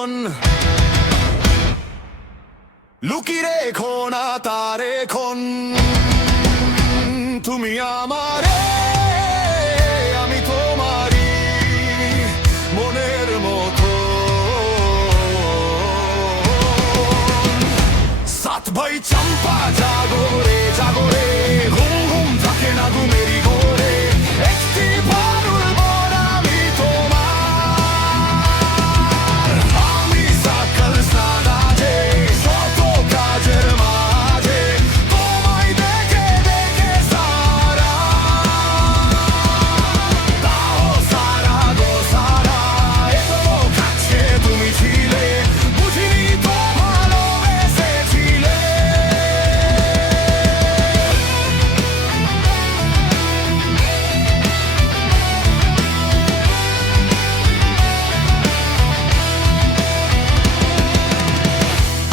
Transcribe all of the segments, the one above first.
মন লুকিয়ে রেখো না তার এখন তুমি আমারে আমি তোমারই মনের মতো সাত ভাই চম্পা জাগরে জাগরে ঘুম ঘুম থাকে না ঘুমেরই ঘোরে একটি পারুল বন আমি তোমার আমি সকাল সানাজে শত কাজের মাঝে তোমায় দেখে দেখে সারা তাও সারা গো সারা এত কাছে তুমি ছিলে বুঝিনি তো ভালোবেসেছিলে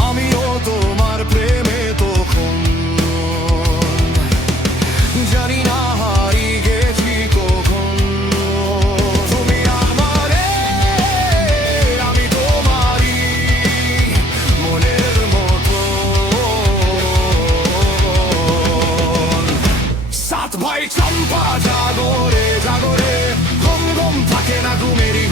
আমিও তোমার প্রেমে তখন জানি না হারিয়ে গেছি কখন তুমি আমারে আমি তোমারই মনের মতো সাত ভাই চম্পা জাগরে জাগরে ঘুম ঘুম থাকে না ঘুমেরই